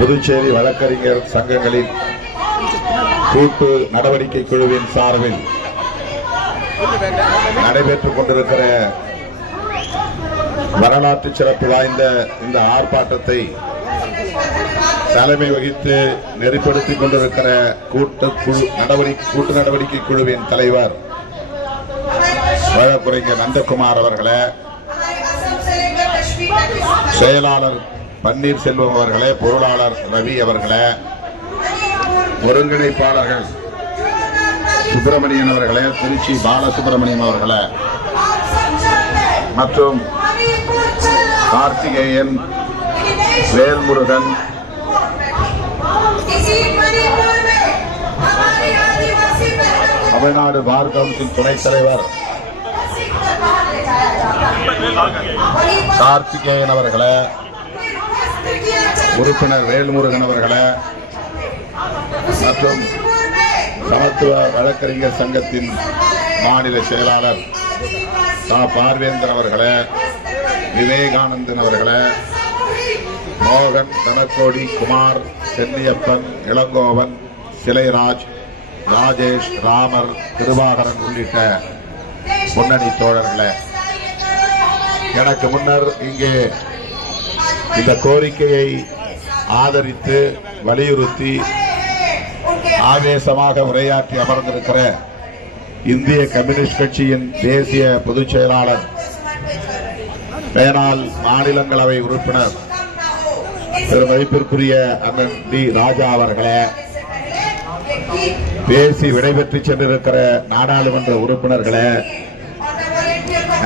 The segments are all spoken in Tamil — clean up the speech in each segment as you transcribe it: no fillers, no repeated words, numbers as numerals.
புதுச்சேரி வழக்கறிஞர் சங்கங்களின் கூட்டு நடவடிக்கை குழுவின் சார்பில் நடைபெற்றுக் கொண்டிருக்கிற வரலாற்று சிறப்பு வாய்ந்த இந்த ஆர்ப்பாட்டத்தை தலைமை வகித்து நெறிப்படுத்திக் கொண்டிருக்கிற கூட்டு நடவடிக்கை குழுவின் தலைவர் வழக்கறிஞர் நந்தகுமார் அவர்களே, செயலாளர் பன்னீர்செல்வம் அவர்களே, பொருளாளர் ரவி அவர்களே, ஒருங்கிணைப்பாளர்கள் சுப்பிரமணியன் அவர்களே, திருச்சி பாலசுப்பிரமணியம் அவர்களே மற்றும் கார்த்திகேயன், வேல்முருகன், தமிழ்நாடு பார் கவுன்சில் துணைத் தலைவர் கார்த்திகேயன் அவர்களே, உறுப்பினர் வேல்முருகன் அவர்களே மற்றும் சமத்துவ வழக்கறிஞர் சங்கத்தின் மாநில செயலாளர் பார்வேந்தர் அவர்களே, விவேகானந்தன் அவர்களே, மோகன், தனக்கோடி, குமார், சென்னியப்பன், இளங்கோவன், சிலைராஜ், ராஜேஷ், ராமர், கிருபாகரன் உள்ளிட்ட முன்னணி தோழர்களே, எனக்கு முன்னர் இங்கே இந்த கோரிக்கையை ஆதரித்து வலியுறுத்தி ஆவேசமாக உரையாற்றி அமர்ந்திருக்கிற இந்திய கம்யூனிஸ்ட் கட்சியின் தேசிய பொதுச் செயலாளர், மேனாள் மாநிலங்களவை உறுப்பினர் திரு மதிப்பிற்குரிய அண்ணன் டி ராஜா அவர்களே, பேசி விடைபெற்று சென்றிருக்கிற நாடாளுமன்ற உறுப்பினர்களே,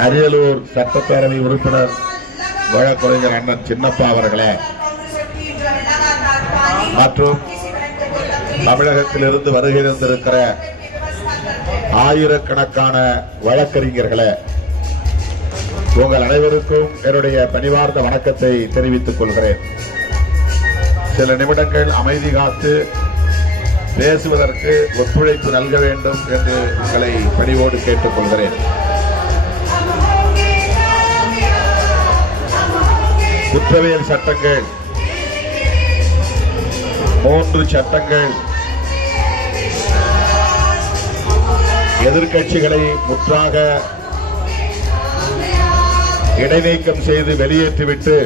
அரியலூர் சட்டப்பேரவை உறுப்பினர் வழக்கறிஞர் அண்ணன் சின்னப்பா அவர்களே மற்றும் தமிழகத்திலிருந்து வருகை தந்திருக்கிற ஆயிரக்கணக்கான வழக்கறிஞர்களே, உங்கள் அனைவருக்கும் என்னுடைய பணிவார்ந்த வணக்கத்தை தெரிவித்துக் கொள்கிறேன். சில நிமிடங்கள் அமைதி காத்து பேசுவதற்கு ஒத்துழைப்பு நல்க வேண்டும் என்று உங்களை பணிவோடு கேட்டுக் கொள்கிறேன். குற்றவியல் சட்டங்கள் 3 சட்டங்கள் எதிர்க்கட்சிகளை முற்றாக இடைநீக்கம் செய்து வெளியேற்றிவிட்டு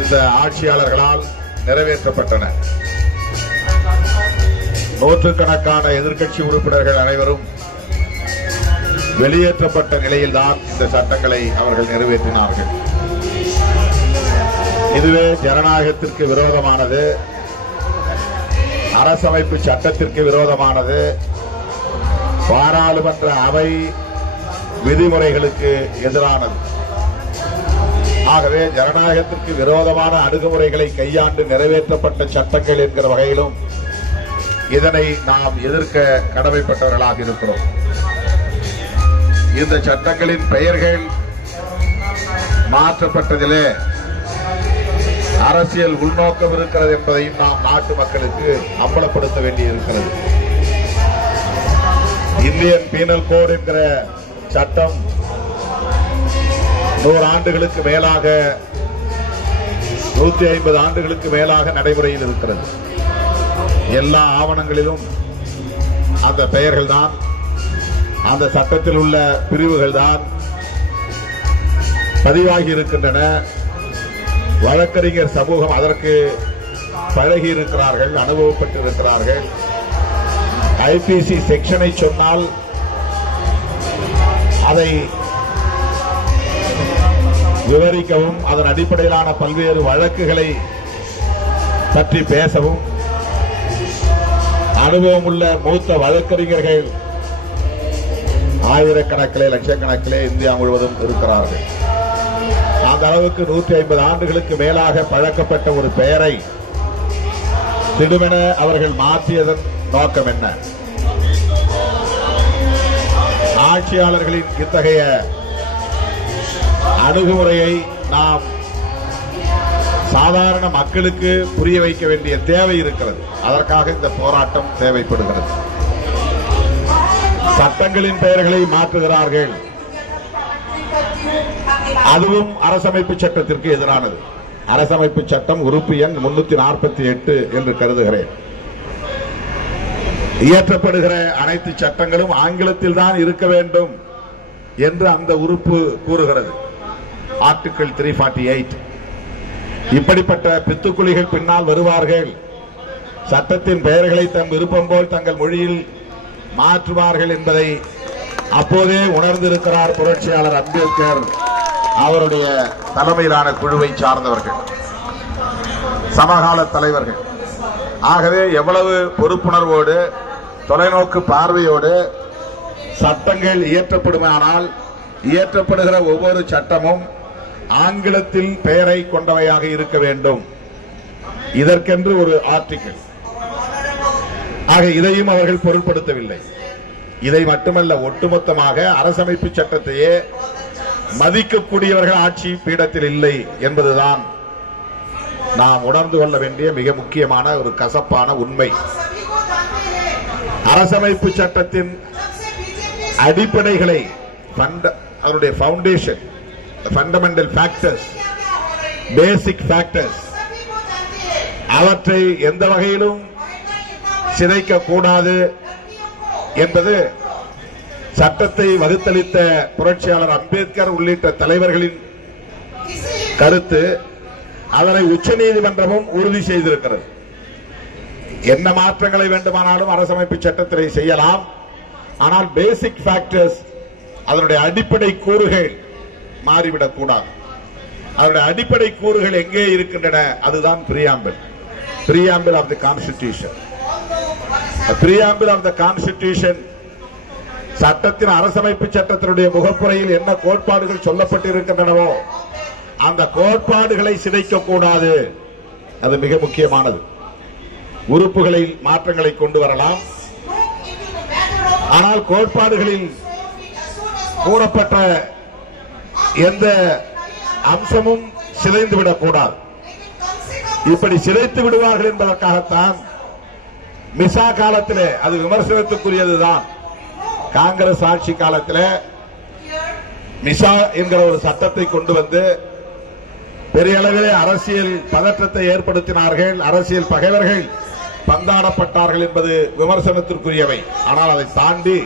இந்த ஆட்சியாளர்களால் நிறைவேற்றப்பட்டன. நூற்றுக்கணக்கான எதிர்க்கட்சி உறுப்பினர்கள் அனைவரும் வெளியேற்றப்பட்ட நிலையில்தான் இந்த சட்டங்களை அவர்கள் நிறைவேற்றினார்கள். இதுவே ஜனநாயகத்திற்கு விரோதமானது, அரசமைப்பு சட்டத்திற்கு விரோதமானது, பாராளுமன்ற அவை விதிமுறைகளுக்கு எதிரானது. ஆகவே ஜனநாயகத்திற்கு விரோதமான அணுகுமுறைகளை கையாண்டு நிறைவேற்றப்பட்ட சட்டங்கள் என்கிற வகையிலும் இதனை நாம் எதிர்க்க கடமைப்பட்டவர்களாக இருக்கிறோம். இந்த சட்டங்களின் பெயர்கள் மாற்றப்பட்டதிலே அரசியல் உள்நோக்கம் இருக்கிறது என்பதையும் நாம் நாட்டு மக்களுக்கு அம்பலப்படுத்த வேண்டியிருக்கிறது. இந்தியன் பீனல் கோட் என்கிற சட்டம் 100 ஆண்டுகளுக்கு மேலாக 150 ஆண்டுகளுக்கு மேலாக நடைமுறையில் இருக்கிறது. எல்லா ஆவணங்களிலும் அந்த பெயர்கள் தான், அந்த சட்டத்தில் உள்ள பிரிவுகள் தான் பதிவாகி இருக்கின்றன. வழக்கறிஞர் சமூகம் அதற்கு பழகி இருக்கிறார்கள், அனுபவப்பட்டிருக்கிறார்கள். ஐபிசி செக்ஷனை சொன்னால் அதை விவரிக்கவும் அதன் அடிப்படையிலான பல்வேறு வழக்குகளை பற்றி பேசவும் அனுபவம் உள்ள மூத்த வழக்கறிஞர்கள் ஆயிரக்கணக்கிலே லட்சக்கணக்கிலே இந்தியா முழுவதும் இருக்கிறார்கள். அந்த அளவுக்கு 150 ஆண்டுகளுக்கு மேலாக பழக்கப்பட்ட ஒரு பெயரை திடுமென அவர்கள் மாற்றியதன் நோக்கம் என்ன? ஆட்சியாளர்களின் இத்தகைய அணுகுமுறையை நாம் சாதாரண மக்களுக்கு புரிய வைக்க வேண்டிய தேவை இருக்கிறது. அதற்காக இந்த போராட்டம் தேவைப்படுகிறது. சட்டங்களின் பெயர்களை மாற்றுகிறார்கள். அதுவும் அரசமைப்பு சட்டத்திற்கு எதிரானது. அரசமைப்பு சட்டம் உறுப்பு எண் 348 என்று கருதுகிறேன். இயற்றப்படுகிற அனைத்து சட்டங்களும் ஆங்கிலத்தில் தான் இருக்க வேண்டும் என்று அந்த உறுப்பு கூறுகிறது. ஆர்டிகிள் 348. இப்படிப்பட்ட பித்துக்குளிகள் பின்னால் வருவார்கள், சட்டத்தின் பெயர்களை தம் விருப்பம் போல் தங்கள் மொழியில் மாற்றுவார்கள் என்பதை அப்போதே உணர்ந்திருக்கிறார் புரட்சியாளர் அம்பேத்கர் அவருடைய தலைமையிலான குழுவை சார்ந்தவர்கள், சமகால தலைவர்கள். ஆகவே எவ்வளவு பொறுப்புணர்வோடு தொலைநோக்கு பார்வையோடு சட்டங்கள் இயற்றப்படுமானால் இயற்றப்படுகிற ஒவ்வொரு சட்டமும் ஆங்கிலத்தில் பெயரை கொண்டவையாக இருக்க வேண்டும். இதற்கென்று ஒரு ஆர்டிகிள். ஆக இதையும் அவர்கள் பொருட்படுத்தவில்லை. இதை மட்டுமல்ல, ஒட்டுமொத்தமாக அரசமைப்பு சட்டத்தையே மதிக்கக்கூடியவர்கள் ஆட்சி பீடத்தில் இல்லை என்பதுதான் நாம் உணர்ந்து கொள்ள வேண்டிய மிக முக்கியமான ஒரு கசப்பான உண்மை. அரசமைப்பு சட்டத்தின் அடிப்படைகளை, அதனுடைய ஃபவுண்டேஷன், ஃபண்டமெண்டல் ஃபேக்டர்ஸ், பேசிக் ஃபேக்டர்ஸ், அவற்றை எந்த வகையிலும் சிதைக்க கூடாது என்பது சட்டத்தை வகுத்தளித்த புரட்சியாளர் அம்பேத்கர் உள்ளிட்ட தலைவர்களின் கருத்து. அதனை உச்சநீதிமன்றமும் உறுதி செய்திருக்கிறது. என்ன மாற்றங்களை வேண்டுமானாலும் அரசமைப்பு சட்டத்திலே செய்யலாம், ஆனால் பேசிக் ஃபேக்டர்ஸ், அதனுடைய அடிப்படை கூறுகள் மாறிவிடக் கூடாது. அதனுடைய அடிப்படை கூறுகள் எங்கே இருக்கின்றன? அதுதான் preamble of the constitution. The preamble of the constitution, சட்டத்தின் அரசமைப்பு சட்டத்தினுடைய முகப்புரையில் என்ன கோட்பாடுகள் சொல்லப்பட்டிருக்கின்றனவோ அந்த கோட்பாடுகளை சிதைக்க கூடாது. அது மிக முக்கியமானது. உறுப்புகளில் மாற்றங்களை கொண்டு வரலாம், ஆனால் கோட்பாடுகளில் கூறப்பட்ட எந்த அம்சமும் சிதைந்துவிடக் கூடாது. இப்படி சிதைத்து விடுவார்கள் என்பதற்காகத்தான் மிசா காலத்திலே, அது விமர்சனத்துக்குரியதுதான், காங்கிரஸ் ஆட்சி காலத்திலே மிசா என்கிற ஒரு சட்டத்தை கொண்டு வந்து பெரிய அளவிலே அரசியல் பதற்றத்தை ஏற்படுத்தினார்கள். அரசியல் பகைவர்கள் பந்தாடப்பட்டார்கள் என்பது விமர்சனத்திற்குரியவை. ஆனால் அதை தாண்டி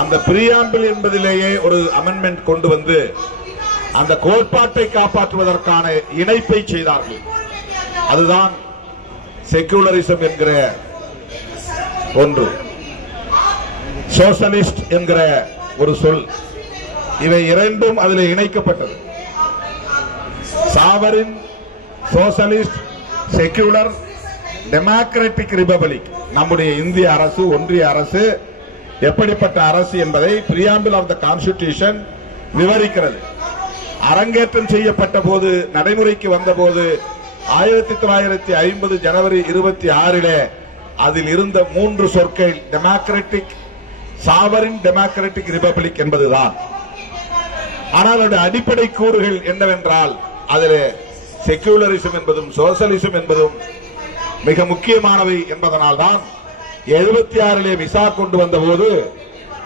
அந்த பிரியாம்பிள் என்பதிலேயே ஒரு அமெண்ட்மெண்ட் கொண்டு வந்து அந்த கோட்பாட்டை காப்பாற்றுவதற்கான இணைப்பை செய்தார்கள். அதுதான் செக்குலரிசம் என்கிற ஒன்று, சோசலிஸ்ட் என்கிற ஒரு சொல். இவை இரண்டும் அதில் இணைக்கப்பட்டது. Sovereign, socialist, secular, democratic republic. நம்முடைய இந்திய அரசு, ஒன்றிய அரசு எப்படிப்பட்ட அரசு என்பதை பிரியாம்பிள் ஆஃப் த கான்ஸ்டிடியூஷன் விவரிக்கிறது. அரங்கேற்றம் செய்யப்பட்ட போது, நடைமுறைக்கு வந்தபோது 1950 ஜனவரி 26 அதில் இருந்த 3 சொற்கள் டெமோக்ராட்டிக், சாவரின், டெமோக்ராட்டிக் ரிபப்ளிக் என்பதுதான். ஆனால் அதனுடைய அடிப்படை கூறுகள் என்னவென்றால் அதில் செக்குலரிசம் என்பதும் சோசலிசம் என்பதும் மிக முக்கியமானவை என்பதனால்தான் 76 மிசா கொண்டு வந்த போது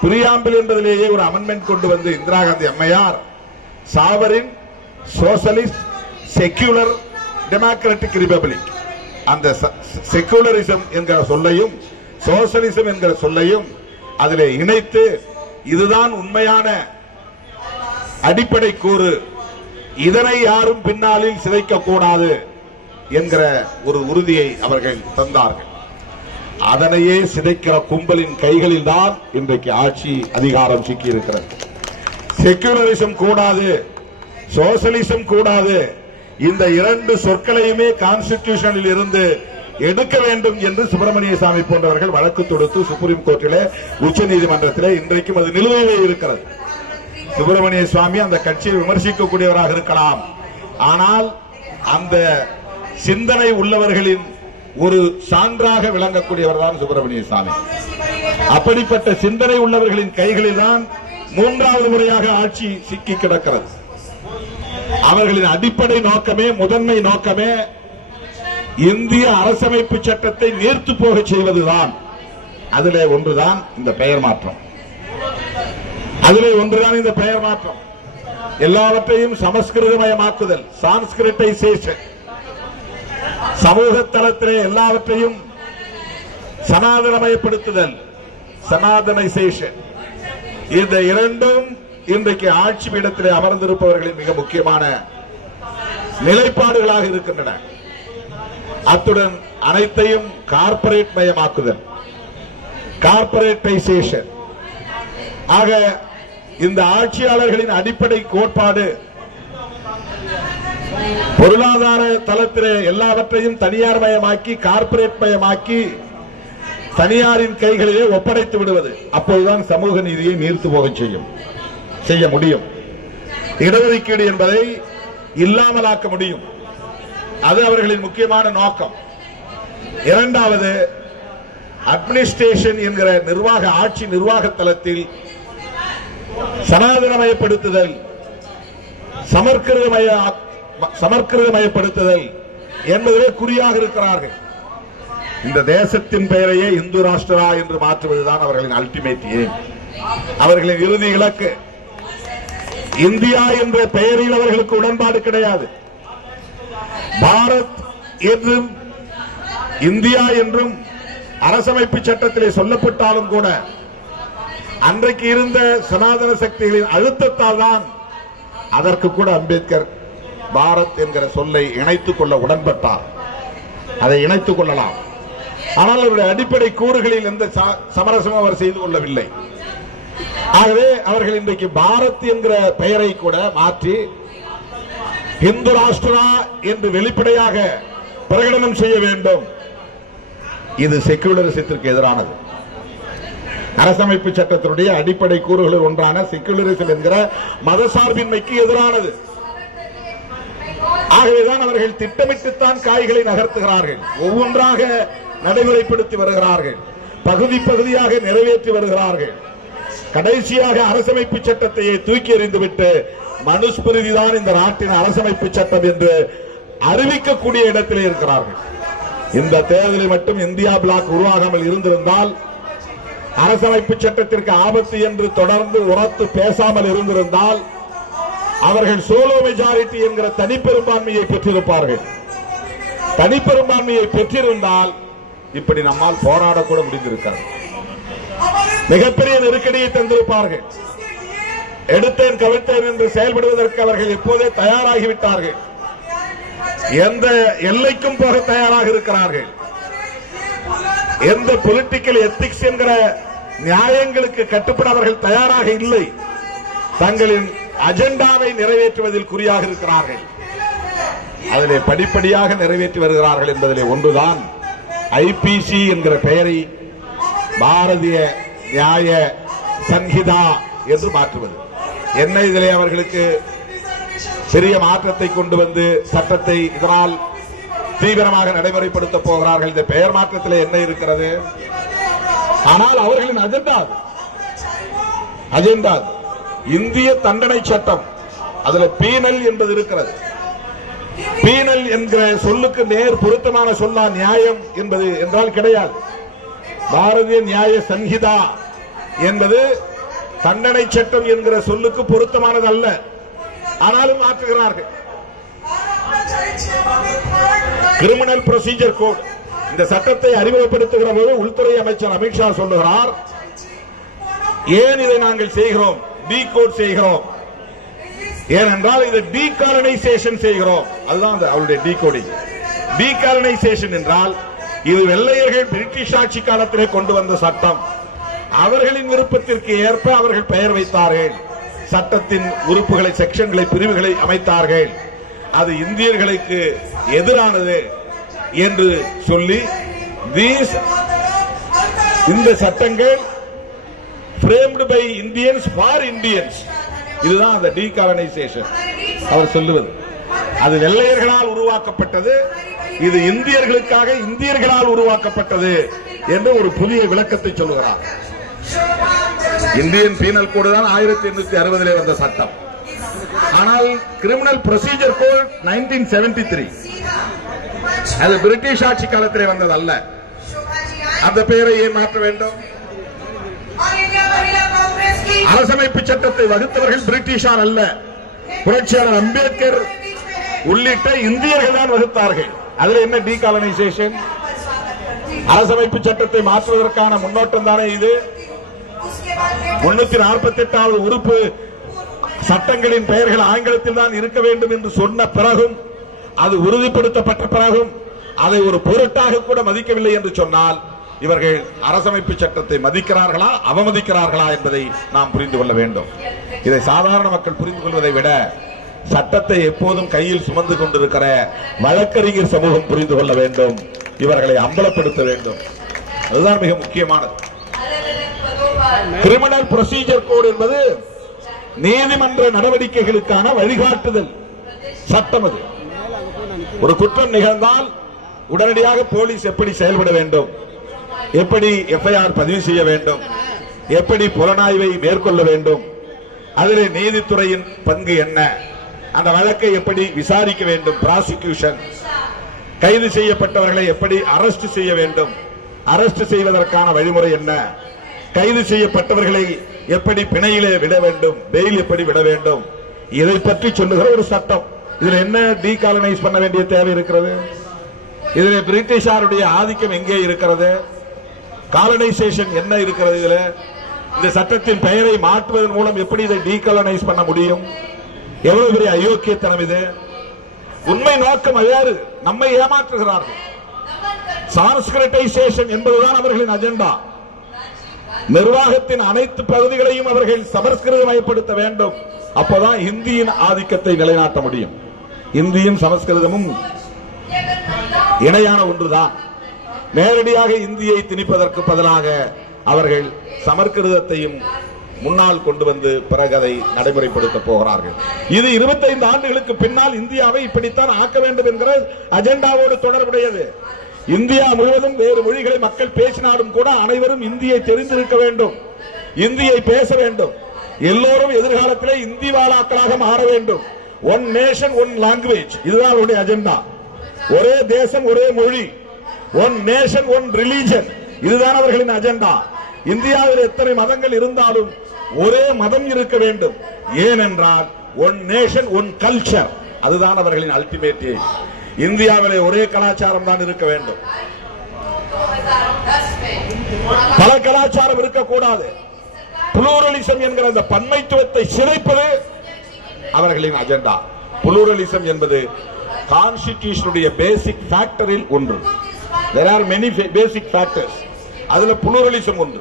பிரியாம்பிள் என்பதிலேயே ஒரு அமெண்ட்மெண்ட் கொண்டு வந்து இந்திரா காந்தி அம்மையார் sovereign, socialist, secular, democratic republic, அந்த செக்குலரிசம் என்கிற சொல்லையும் சோசலிசம் என்கிற சொல்லையும் அதிலே இணைத்து இதுதான் உண்மையான அடிப்படை கூறு, இதனை யாரும் பின்னாளில் சிதைக்கக்கூடாது என்கிற ஒரு உறுதியை அவர்கள் தந்தார்கள். அதனையே சிதைக்கிற கும்பலின் கைகளில் தான் இன்றைக்கு ஆட்சி அதிகாரம் சிக்கியிருக்கிறது. செக்குலரிசம் கூடாது, சோசலிசம் கூடாது, இந்த 2 சொற்களையுமே கான்ஸ்டிடியூஷனில் இருந்து எடுக்க வேண்டும் என்று சுப்பிரமணிய சாமி போன்றவர்கள் வழக்கு தொடுத்து சுப்ரீம் கோர்ட்டிலே, உச்ச நீதிமன்றத்திலே இன்றைக்கும் அது நிலுவையிலே இருக்கிறது. சுப்பிரமணிய சுவாமி அந்த கட்சியை விமர்சிக்கக்கூடியவராக இருக்கலாம், ஆனால் அந்த சிந்தனை உள்ளவர்களின் ஒரு சான்றாக விளங்கக்கூடியவர் தான் சுப்பிரமணிய சாமி. அப்படிப்பட்ட சிந்தனை உள்ளவர்களின் கைகளில் தான் 3வது முறையாக ஆட்சி சிக்கி கிடக்கிறது. அவர்களின் அடிப்படை நோக்கமே, முதன்மை நோக்கமே இந்திய அரசமைப்பு சட்டத்தை நீர்த்து போக செய்வதுதான். அதிலே ஒன்றுதான் இந்த பெயர் மாற்றம். எல்லாவற்றையும் சமஸ்கிருதமயமாக்குதல், சான்ஸ்கிரிட்டைசேஷன், சமூக தளத்திலே எல்லாவற்றையும் சனாதனமயப்படுத்துதல், சனாதனைசேஷன். இந்த இரண்டும் இன்றைக்கு ஆட்சி பீடத்திலே அமர்ந்திருப்பவர்களின் மிக முக்கியமான நிலைப்பாடுகளாக இருக்கின்றன. அத்துடன் அனைத்தையும் கார்ப்பரேட் மயமாக்குதல், கார்ப்பரேட்டைசேஷன். ஆக இந்த ஆட்சியாளர்களின் அடிப்படை கோட்பாடு பொருளாதார தளத்திலே எல்லாவற்றையும் தனியார் மயமாக்கி, கார்ப்பரேட் மயமாக்கி, தனியாரின் கைகளிலே ஒப்படைத்து விடுவது. அப்போதுதான் சமூக நீதியை நீர்த்து போக செய்ய முடியும். இடஒதுக்கீடு என்பதை இல்லாமலாக்க முடியும். அது அவர்களின் முக்கியமான நோக்கம். இரண்டாவது, அட்மினிஸ்ட்ரேஷன் என்கிற நிர்வாக ஆட்சி நிர்வாக தளத்தில் சனாதனமயப்படுத்துதல், சமஸ்கிருதமயப்படுத்துதல் என்பதிலே குறியாக இருக்கிறார்கள். இந்த தேசத்தின் பெயரையே இந்து ராஷ்டிரா என்று மாற்றுவதுதான் அவர்களின் அல்டிமேட் எய்ம், அவர்களின் இறுதி இலக்கு. இந்தியா என்ற பெயரில் அவர்களுக்கு உடன்பாடு கிடையாது. பாரத் என்றும் இந்தியா என்றும் அரசமைப்பு சட்டத்திலே சொல்லப்பட்டாலும் கூட அன்றைக்கு இருந்த சனாதன சக்திகளின் அழுத்தத்தால் தான் அதற்கு கூட அம்பேத்கர் பாரத் என்கிற சொல்லை இணைத்துக் கொள்ள உடன்பட்டார். அதை இணைத்துக் கொள்ளலாம். ஆனால் அவருடைய அடிப்படை கூறுகளில் எந்த சமரசமும் அவர் செய்து கொள்ளவில்லை. ஆகவே அவர்கள் இன்றைக்கு பாரத் என்கிற பெயரை கூட மாற்றி இந்து ராஷ்டிரா என்று வெளிப்படையாக பிரகடனம் செய்ய வேண்டும். இது செக்குலரிசத்திற்கு எதிரானது. அரசமைப்பு சட்டத்தினுடைய அடிப்படை கூறுகளில் ஒன்றான செக்குலரிசம் என்கிற மதசார்பின்மைக்கு எதிரானது. ஆகவேதான் அவர்கள் திட்டமிட்டுத்தான் காய்களை நகர்த்துகிறார்கள், ஒவ்வொன்றாக நடைமுறைப்படுத்தி வருகிறார்கள், பகுதி பகுதியாக நிறைவேற்றி வருகிறார்கள். கடைசியாக அரசமைப்பு சட்டத்தையே தூக்கி எறிந்துவிட்டு மனுஸ்மிருதி தான் இந்த நாட்டின் அரசமைப்பு சட்டம் என்று அறிவிக்கக்கூடிய இடத்திலே இருக்கிறார்கள். இந்த தேர்தலில் மட்டும் இந்தியா பிளாக் உருவாகாமல் இருந்திருந்தால், அரசமைப்பு சட்டத்திற்கு ஆபத்து என்று தொடர்ந்து உரத்து பேசாமல் இருந்திருந்தால், அவர்கள் சோலோ மெஜாரிட்டி என்கிற தனிப்பெரும்பான்மையை பெற்றிருப்பார்கள். தனிப்பெரும்பான்மையை பெற்றிருந்தால் இப்படி நம்மால் போராடக்கூட முடிந்திருக்கிறது. மிகப்பெரிய நெருக்கடியை தந்திருப்பார்கள். எடுத்தேன் கவிழ்த்தேன் என்று செயல்படுவதற்கு அவர்கள் இப்போதே தயாராகிவிட்டார்கள். எந்த எல்லைக்கும் போக தயாராக இருக்கிறார்கள். எந்த பொலிட்டிக்கல் எத்திக்ஸ் என்கிற நியாயங்களுக்கு கட்டுப்பட அவர்கள் தயாராக இல்லை. தங்களின் அஜெண்டாவை நிறைவேற்றுவதில் குறியாக இருக்கிறார்கள். அதிலே படிப்படியாக நிறைவேற்றி வருகிறார்கள் என்பதிலே ஒன்றுதான் ஐபிசி என்கிற பெயரை பாரதிய நியாய சன்ஹிதா என்று மாற்றுவது. என்ன இதிலே அவர்களுக்கு பெரிய மாற்றத்தை கொண்டு வந்து சட்டத்தை இதனால் தீவிரமாக நடைமுறைப்படுத்த போகிறார்கள். இந்த பெயர் மாற்றத்தில் என்ன இருக்கிறது? ஆனால் அவர்களின் அஜெண்டா இந்திய தண்டனை சட்டம், அதுல பீனல் என்பது இருக்கிறது. பீனல் என்கிற சொல்லுக்கு நேர் பொருத்தமான சொல்லா நியாயம் என்பது என்றால் கிடையாது. பாரதிய நியாய சன்ஹிதா என்பது தண்டனை சட்டம் என்கிற சொல்லுக்கு பொருத்தமானது அல்ல. ஆனாலும் மாற்றுகிறார்கள். கிரிமினல் ப்ரொசீஜர் கோட், இந்த சட்டத்தை அறிமுகப்படுத்துகிற போது உள்துறை அமைச்சர் அமித்ஷா சொல்லுகிறார், ஏன் இதை நாங்கள் செய்கிறோம், டி கோட் செய்கிறோம், ஏனென்றால் இதை டீகாலனைசேஷன் செய்கிறோம். அதுதான் அவருடைய டி கோடிங். டீகாலனைசேஷன் என்றால் இது வெள்ளையர்கள் பிரிட்டிஷ் ஆட்சி காலத்திலே கொண்டு வந்த சட்டம். அவர்களின் விருப்பத்திற்கு ஏற்ப அவர்கள் பெயர் வைத்தார்கள், சட்டத்தின் உறுப்புகளை, செக்ஷன்களை, பிரிவுகளை அமைத்தார்கள். அது இந்தியர்களுக்கு எதிரானது என்று சொல்லி இந்த சட்டங்கள் framed by Indians for Indians, இதுதான் அந்த டீகாலனைசேஷன் அவர் சொல்லுவது. அது வெள்ளையர்களால் உருவாக்கப்பட்டது, இது இந்தியர்களுக்காக இந்தியர்களால் உருவாக்கப்பட்டது என்று ஒரு புதிய விளக்கத்தை சொல்லுகிறார். இந்தியன் பீனல் கோடு தான் 1860 வந்த சட்டம். ஆனால் கிரிமினல் ப்ரொசீஜர் கோட் 1973, அது பிரிட்டிஷ் ஆட்சி காலத்திலே வந்தது அல்ல. அந்த பெயரை ஏன் மாற்ற வேண்டும்? அரசமைப்பு சட்டத்தை வகுத்தவர்கள் பிரிட்டிஷார் அல்ல, புரட்சியாளர் அம்பேத்கர் உள்ளிட்ட இந்தியர்கள் தான் வகுத்தார்கள். அதுல என்ன டீகாலனைசேஷன்? அரசமைப்பு சட்டத்தை மாற்றுவதற்கான முன்னோட்டம் தானே இது. 348வது உறுப்பு சட்டங்களின் பெயர்கள் ஆங்கிலத்தில் தான் இருக்க வேண்டும் என்று சொன்ன பிறகும், அது உறுதிப்படுத்தப்பட்ட பிறகும் அதை ஒரு பொருட்டாக கூட மதிக்கவில்லை என்று சொன்னால் இவர்கள் அரசமைப்பு சட்டத்தை மதிக்கிறார்களா அவமதிக்கிறார்களா என்பதை நாம் புரிந்து கொள்ள வேண்டும். இதை சாதாரண மக்கள் புரிந்து கொள்வதை விட சட்டத்தை எப்போதும் கையில் சுமந்து கொண்டிருக்கிற வழக்கறிஞர் சமூகம் புரிந்து கொள்ள வேண்டும். இவர்களை அம்பலப்படுத்த வேண்டும். அதுதான் மிக முக்கியமானது. கிரிமினல் ப்ரொசீஜர் கோட் என்பது நீதிமன்ற நடவடிக்கைகளுக்கான வழிகாட்டுதல் சட்டம். அது ஒரு குற்றம் நிகழ்ந்தால் உடனடியாக போலீஸ் எப்படி செயல்பட வேண்டும், எப்படி எஃப்ஐஆர் பதிவு செய்ய வேண்டும், எப்படி புலனாய்வை மேற்கொள்ள வேண்டும், அதில் நீதித்துறையின் பங்கு என்ன, அந்த வழக்கை எப்படி விசாரிக்க வேண்டும், பிராசிக்யூஷன், கைது செய்யப்பட்டவர்களை எப்படி அரெஸ்ட் செய்ய வேண்டும், அரெஸ்ட் செய்வதற்கான வழிமுறை என்ன, கைது செய்யப்பட்டவர்களை எப்படி பிணையிலே விட வேண்டும், பெயில் எப்படி விட வேண்டும், இதை பற்றி சொல்லுகிற ஒரு சட்டம். இதுல என்ன டீகாலனைஸ் பண்ண வேண்டிய தேவை இருக்கிறது? இதுல பிரிட்டிஷாருடைய ஆதிக்கம் எங்கே இருக்கிறது? காலனைசேஷன் என்ன இருக்கிறது? இதுல இந்த சட்டத்தின் பெயரை மாற்றுவதன் மூலம் எப்படி இதை டீகாலனைஸ் பண்ண முடியும்? எவ்வளவு பெரிய அயோக்கியத்தனம் இது! உண்மை நோக்கம் வேறு, நம்மை ஏமாற்றுகிறார்கள். சான்ஸ்கிரிட்டைசேஷன் என்பதுதான் அவர்களின் அஜெண்டா. நிர்வாகத்தின் அனைத்து பகுதிகளையும் அவர்கள் சமஸ்கிருதமயப்படுத்த வேண்டும். அப்போதான் இந்தியின் ஆதிக்கத்தை நிலைநாட்ட முடியும். இந்தியும் சமஸ்கிருதமும் இணையான ஒன்றுதான். நேரடியாக இந்தியை திணிப்பதற்கு பதிலாக அவர்கள் சமஸ்கிருதத்தையும் முன்னால் கொண்டு வந்து பிறகு அதை நடைமுறைப்படுத்த போகிறார்கள். இது 25 ஆண்டுகளுக்கு பின்னால் இந்தியாவை இப்படித்தான் ஆக்க வேண்டும் என்கிற அஜெண்டாவோடு தொடர்புடையது. இந்தியா முழுவதும் வேறு மொழிகளை மக்கள் பேசினாலும் கூட அனைவரும் இந்தியை தெரிந்திருக்க வேண்டும், இந்தியை பேச வேண்டும். எல்லோரும் எதிர்காலத்திலே இந்தி வாழாக்களாக மாற வேண்டும். ஒன் நேஷன் ஒன் லாங்குவேஜ், இதுதான் அவருடைய அஜெண்டா. ஒரே தேசம் ஒரே மொழி, ஒன் நேஷன் ஒன் ரிலீஜன், இதுதான் அவர்களின் அஜெண்டா. இந்தியாவில் எத்தனை மதங்கள் இருந்தாலும் ஒரே மதம் இருக்க வேண்டும். ஏனென்றால் ஒன் நேஷன் ஒன் கல்ச்சர், அதுதான் அவர்களின் அல்டிமேட் எய்ம். இந்தியாவிலே ஒரே கலாச்சாரம் தான் இருக்க வேண்டும், பல கலாச்சாரம் இருக்கக்கூடாது. புளூரலிசம் என்கிற அந்த பன்மைத்துவத்தை சிதைப்பது அவர்களின் அஜெண்டா. புளூரலிசம் என்பது கான்ஸ்டிடியூஷனுடைய பேசிக் ஃபேக்டரில் ஒன்று. There are many basic factors. அதுல புளூரலிசம் ஒன்று.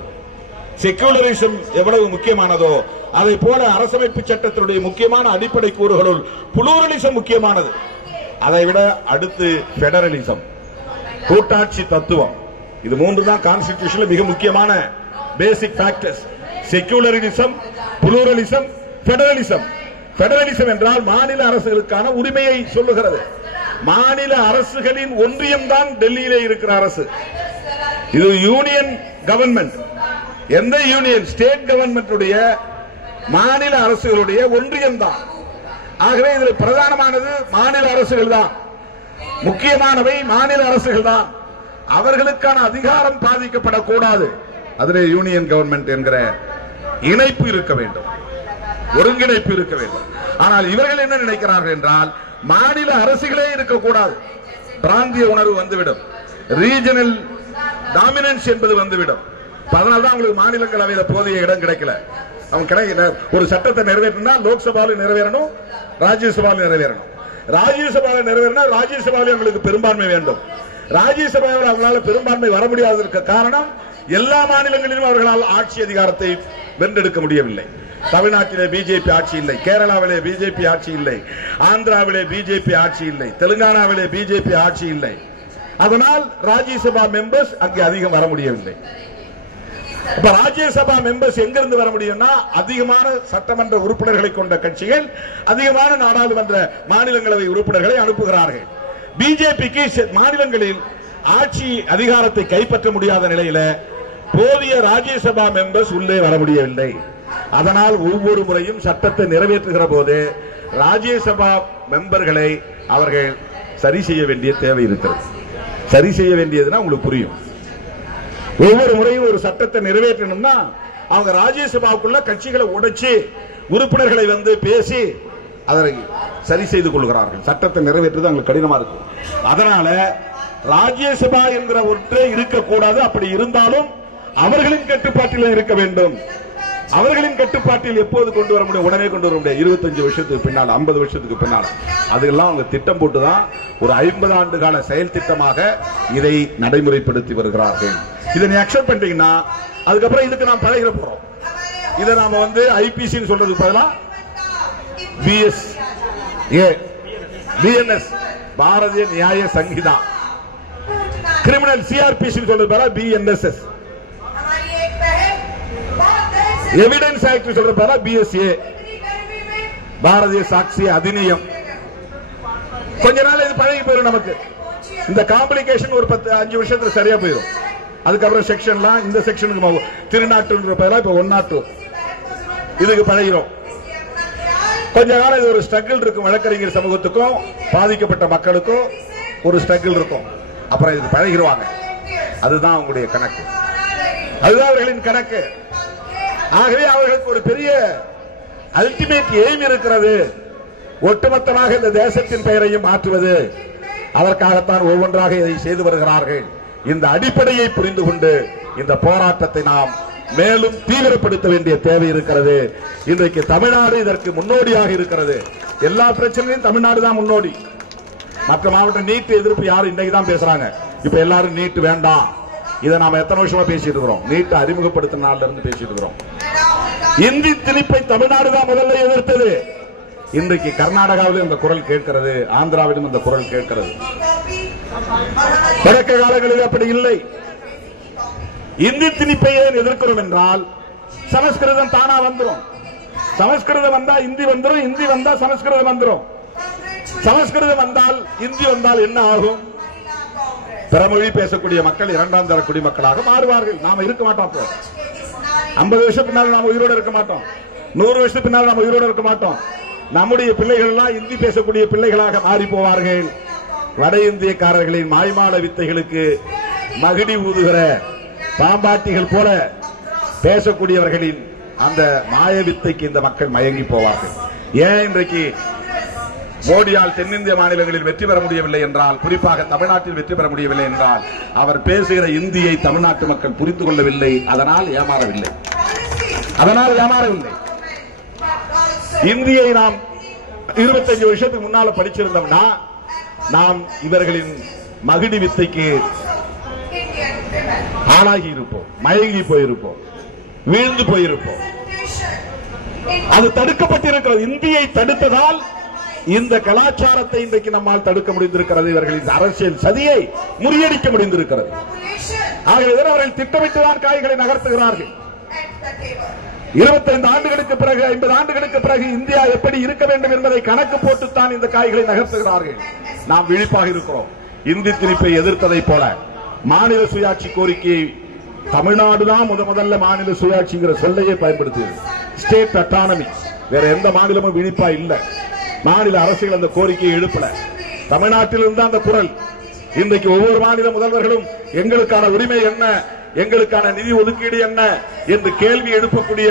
செக்குலரிசம் எவ்வளவு முக்கியமானதோ அதை போல அரசமைப்பு சட்டத்தினுடைய முக்கியமான அடிப்படை கூறுகளுள் புளூரலிசம் முக்கியமானது. அதை விட அடுத்து பெடரலிசம், கூட்டாட்சி தத்துவம். இது மூன்று தான் கான்ஸ்டிடியூஷன்ல மிக முக்கியமான basic factors. Secularism, pluralism, federalism. Federalism என்றால் மாநில அரசுகளுக்கான உரிமையை சொல்லுகிறது. மாநில அரசுகளின் ஒன்றியம் தான் டெல்லியிலே இருக்கிற அரசு. இது யூனியன் கவர்மெண்ட். எந்த யூனியன் ஸ்டேட் கவர்மெண்ட் மாநில அரசுகளுடைய ஒன்றியம் தான். ஆகவே இதில் பிரதானமானது மாநில அரசுகள் தான், முக்கியமானவை மாநில அரசுகள் தான். அவர்களுக்கான அதிகாரம் பாதிக்கப்படக்கூடாது. அதிலே யூனியன் கவர்மெண்ட் என்கிற இணைப்பு இருக்க வேண்டும், ஒருங்கிணைப்பு இருக்க வேண்டும். ஆனால் இவர்கள் என்ன நினைக்கிறார்கள் என்றால் மாநில அரசுகளே இருக்கக்கூடாது, பிராந்திய உணர்வு வந்துவிடும், ரீஜனல் டாமினன்ஸ் என்பது வந்துவிடும். அதனால்தான் அவங்களுக்கு மாநிலங்களவையில் போதிய இடம் கிடைக்கல. அவங்க ஒரு சட்டத்தை நிறைவேற்றினா லோக்சபாவில் நிறைவேறணும், ராஜ்யசபாவில் நிறைவேறணும். ராஜ்யசபாவில் நிறைவேறினா ராஜ்யசபாவில் அவங்களுக்கு பெரும்பான்மை வேண்டும். ராஜ்யசபாவில் அவங்களால பெரும்பான்மை வர முடியாததற்கு காரணம் எல்லா மாநிலங்களிலும் அவர்களால் ஆட்சி அதிகாரத்தை வென்றெடுக்க முடியவில்லை. தமிழ்நாட்டிலே பிஜேபி ஆட்சி இல்லை, கேரளாவிலே பிஜேபி ஆட்சி இல்லை, ஆந்திராவிலே பிஜேபி ஆட்சி இல்லை, தெலுங்கானாவிலே பிஜேபி ஆட்சி இல்லை. அதனால் ராஜ்யசபா மெம்பர்ஸ் அங்கே அதிகம் வர முடியவில்லை. இப்ப ராஜ்யசபா மெம்பர்ஸ் எங்கிருந்து வர முடியும்னா அதிகமான சட்டமன்ற உறுப்பினர்களை கொண்ட கட்சிகள் அதிகமான நாடாளுமன்ற மாநிலங்களவை உறுப்பினர்களை அனுப்புகிறார்கள். பிஜேபிக்கு மாநிலங்களில் ஆட்சி அதிகாரத்தை கைப்பற்ற முடியாத நிலையில போதிய ராஜ்யசபா மெம்பர்ஸ் உள்ளே வர முடியவில்லை. அதனால் ஒவ்வொரு முறையும் சட்டத்தை நிறைவேற்றுகிற போது ராஜ்யசபா மெம்பர்களை அவர்கள் சரி செய்ய வேண்டிய தேவை இருக்கிறது. சரி செய்ய வேண்டியதுன்னா உங்களுக்கு புரியும். ஒவ்வொரு முறையும் ஒரு சட்டத்தை நிறைவேற்றணும்னா அவங்க ராஜ்யசபாவுக்குள்ள கட்சிகளை உடைச்சு உறுப்பினர்களை வந்து பேசி அதை சரி செய்து கொள்கிறார்கள். சட்டத்தை நிறைவேற்றுவது அவங்களுக்கு கடினமா இருக்கு. அதனால ராஜ்யசபா என்கிற ஒன்றே இருக்கக்கூடாது. அப்படி இருந்தாலும் அவர்களின் கட்டுப்பாட்டில் இருக்க வேண்டும். அவர்களின் கட்டுப்பாட்டில் எப்போது கொண்டு வர முடியும்? உடனே கொண்டு வர முடியாது. 25 வருஷத்துக்கு பின்னால், 50 வருஷத்துக்கு பின்னால். அதெல்லாம் அவங்க திட்டம் போட்டுதான் ஒரு 50 ஆண்டு கால செயல் திட்டமாக இதை நடைமுறைப்படுத்தி வருகிறார்கள். இதை நீ அக்செப்ட் பண்றீங்கன்னா அதுக்கப்புறம் இதுக்கு நாம் பழகிற போறோம். இதை நாம ஐபிசி சொல்றதுக்கு பதிலா பிஎன்எஸ் பாரதிய நியாய சங்கீதா, கிரிமினல் சிஆர்பிசி சொல்றது பதிலா பிஎன்எஸ்எஸ், எவிடன்ஸ் ஆக்ட் சொல்ற பேரா பிஎஸ்ஏ, பாரதிய சாட்சி அதிநியம். கொஞ்ச நாள் இது பழகி போயிடும் நமக்கு. இந்த காம்ப்ளிகேஷன் ஒரு 5 வருஷத்துல சரியா போயிடும். அதுக்கப்புறம் செக்ஷன்லாம் இந்த செக்ஷனுக்கு திருநாட்டு பேரா இப்ப 102 இதுக்கு பழகிறோம். கொஞ்ச காலம் இது ஒரு ஸ்ட்ரகிள் இருக்கும். வழக்கறிஞர் சமூகத்துக்கும் பாதிக்கப்பட்ட மக்களுக்கும் ஒரு ஸ்ட்ரகிள் இருக்கும். அப்புறம் இதுக்கு பழகிடுவாங்க. அதுதான் அவங்களுடைய கணக்கு, அதுதான் அவர்களின் கணக்கு. ஆகவே அவர்களுக்கு ஒரு பெரிய அல்டிமேட் எய்ம் இருக்கிறது. ஒட்டுமொத்தமாக இந்த தேசத்தின் பெயரையும் மாற்றுவது. அதற்காகத்தான் ஒவ்வொன்றாக இதை செய்து வருகிறார்கள். இந்த அடிப்படையை புரிந்து கொண்டு இந்த போராட்டத்தை நாம் மேலும் தீவிரப்படுத்த வேண்டிய தேவை இருக்கிறது. இன்றைக்கு தமிழ்நாடு இதற்கு முன்னோடியாக இருக்கிறது. எல்லா பிரச்சனையும் தமிழ்நாடு தான் முன்னோடி. மற்ற மாவட்டம் நீட் எதிர்ப்பு யாரும் இன்னைக்கு தான் பேசுறாங்க. இப்ப எல்லாரும் நீட் வேண்டாம். இதை நாம எத்தனை வருஷமா பேசிட்டு இருக்கிறோம்? நீட் அறிமுகப்படுத்தின நாள்ல இருந்து பேசிட்டு இருக்கிறோம். இந்தி திணிப்பை தமிழ்நாடு தான் முதல்ல எதிர்த்தது. இன்றைக்கு கர்நாடகாவிலும் இந்த குரல் கேட்கிறது, ஆந்திராவிலும் இந்த குரல் கேட்கிறது. தொடக்க காலங்களில் அப்படி இல்லை. இந்தி திணிப்பை ஏன் எதிர்க்கிறோம் என்றால் சமஸ்கிருதம் தானா வந்துடும். சமஸ்கிருதம் வந்தா இந்தி வந்துடும், இந்தி வந்தா சமஸ்கிருதம் வந்துடும். சமஸ்கிருதம் வந்தால் இந்தி வந்தால் என்ன ஆகும்? பிறமொழி பேசக்கூடிய மக்கள் 2ஆம் தர குடிமக்களாக மாறுவார்கள். நாம இருக்க மாட்டோம். 50 வருஷம் பின்னால் நாம உயிரோடு இருக்க மாட்டோம். 100 வருஷம் பின்னால் நாம உயிரோடு இருக்க மாட்டோம். நம்முடைய பிள்ளைகள் எல்லாம் இந்தி பேசக்கூடிய பிள்ளைகளாக மாறி போவார்கள். வட இந்தியக்காரர்களின் மாய்மால வித்தைகளுக்கு மகிடி ஊதுகிற பாம்பாட்டிகள் போல பேசக்கூடியவர்களின் அந்த மாய வித்தைக்கு இந்த மக்கள் மயங்கி போவார்கள். ஏன் இன்றைக்கு மோடியால் தென்னிந்திய மாநிலங்களில் வெற்றி பெற முடியவில்லை என்றால், குறிப்பாக தமிழ்நாட்டில் வெற்றி பெற முடியவில்லை என்றால், அவர் பேசுகிற இந்தியை தமிழ்நாட்டு மக்கள் புரிந்து கொள்ளவில்லை. அதனால் ஏமாறவில்லை. இந்தியை நாம் 25 வருஷத்துக்கு முன்னால படிச்சிருந்தோம்னா நாம் இவர்களின் மகிடி வித்தைக்கு ஆளாகி இருப்போம், மயங்கி போயிருப்போம், வீழ்ந்து போயிருப்போம். அது தடுக்கப்பட்டிருக்கிறது. இந்தியை தடுத்ததால் இந்த கலாச்சாரத்தை இன்றைக்கு நம்மால் தடுக்க முடிந்திருக்கிறது. இவர்களின் அரசியல் சதியை முறியடிக்க முடிந்திருக்கிறது. ஆகவே அவர்கள் திட்டமிட்டுதான் காய்களை நகர்த்துகிறார்கள். 25 ஆண்டுகளுக்கு பிறகு, 50 ஆண்டுகளுக்கு பிறகு இந்தியா எப்படி இருக்க வேண்டும் என்பதை கணக்கு போட்டுத்தான் இந்த காய்களை நகர்த்துகிறார்கள். நாம் விழிப்பாக இருக்கிறோம். இந்தி திணிப்பை எதிர்த்ததை போல மாநில சுயாட்சி கோரிக்கையை தமிழ்நாடுதான் முதல்ல மாநில சுயாட்சிங்கிற சொல்லையே பயன்படுத்தியது. State autonomy. வேற எந்த மாநிலமும் விழிப்பா இல்ல. மாநில அரசுகள் அந்த கோரிக்கையை எழுப்பல. தமிழ்நாட்டில் இருந்த அந்த குரல் இன்றைக்கு ஒவ்வொரு மாநில முதல்வர்களும் எங்களுக்கான உரிமை என்ன, எங்களுக்கான நிதி ஒதுக்கீடு என்ன என்று கேள்வி எழுப்பக்கூடிய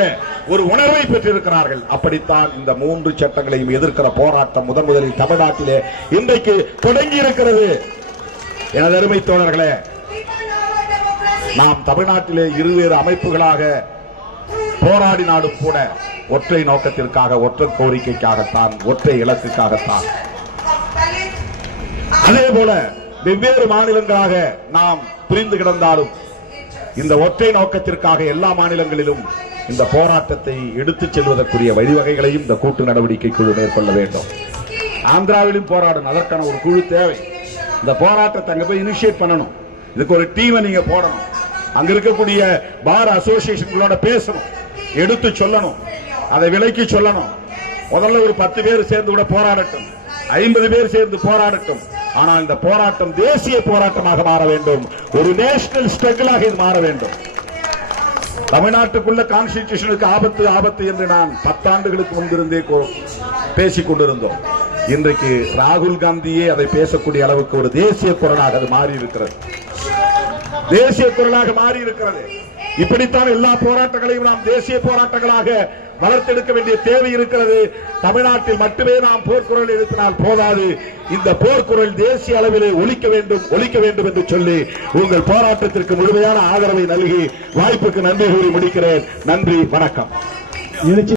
ஒரு உணர்வை பெற்றிருக்கிறார்கள். அப்படித்தான் இந்த 3 சட்டங்களையும் எதிர்க்கிற போராட்டம் முதலில் தமிழ்நாட்டிலே இன்றைக்கு தொடங்கி இருக்கிறது. எனது அருமை தோழர்களே, நாம் தமிழ்நாட்டிலே இருவேறு அமைப்புகளாக போராடினாலும் கூட ஒற்றை நோக்கத்திற்காக, ஒற்றை கோரிக்கைக்காகத்தான், ஒற்றை இலக்குக்காகத்தான். அதே போல வெவ்வேறு மாநிலங்களாக நாம் பிரிந்து கிடந்தாலும் இந்த ஒற்றை நோக்கத்திற்காக எல்லா மாநிலங்களிலும் இந்த போராட்டத்தை எடுத்துச் செல்வதற்குரிய வழிவகைகளையும் இந்த கூட்டு நடவடிக்கை குழு மேற்கொள்ள வேண்டும். ஆந்திராவிலும் போராடணும். அதற்கான ஒரு குழு தேவை. இந்த போராட்டத்தை அங்க போய் இனிஷியேட் பண்ணணும். இதுக்கு ஒரு டீமை நீங்க போடணும். அங்க இருக்கக்கூடிய பார் அசோசியேஷன்களோட பேசணும், எடுத்து சொல்லணும், அதை விலைக்கு சொல்லணும். முதல்ல ஒரு 10 பேர் சேர்ந்து கூட போராடட்டும், 50 பேர் சேர்ந்து போராடட்டும். ஆனால் இந்த போராட்டம் தேசிய போராட்டமாக மாற வேண்டும். ஒரு நேஷனல் ஸ்ட்ரகிளாக இது மாற வேண்டும். தமிழ்நாட்டுக்குள்ள கான்ஸ்டிடியூஷனுக்கு ஆபத்து என்று நான் 10 ஆண்டுகளுக்கு முன்பிருந்தே பேசிக் கொண்டிருந்தோம். இன்றைக்கு ராகுல் காந்தியே அதை பேசக்கூடிய அளவுக்கு ஒரு தேசிய குரலாக அது மாறி இருக்கிறது. தேசிய குரலாக மாறி இருக்கிறது. இப்படித்தான் எல்லா போராட்டங்களையும் நாம் தேசிய போராட்டங்களாக வளர்த்தெடுக்க வேண்டிய தேவை இருக்கிறது. தமிழ்நாட்டில் மட்டுமே நாம் போர்க்குரல் எழுப்பினால் போதாது, இந்த போர்க்குரல் தேசிய அளவிலே ஒலிக்க வேண்டும் என்று சொல்லி உங்கள் போராட்டத்திற்கு முழுமையான ஆதரவை நல்கி வாய்ப்புக்கு நன்றி கூறி முடிக்கிறேன். நன்றி, வணக்கம்.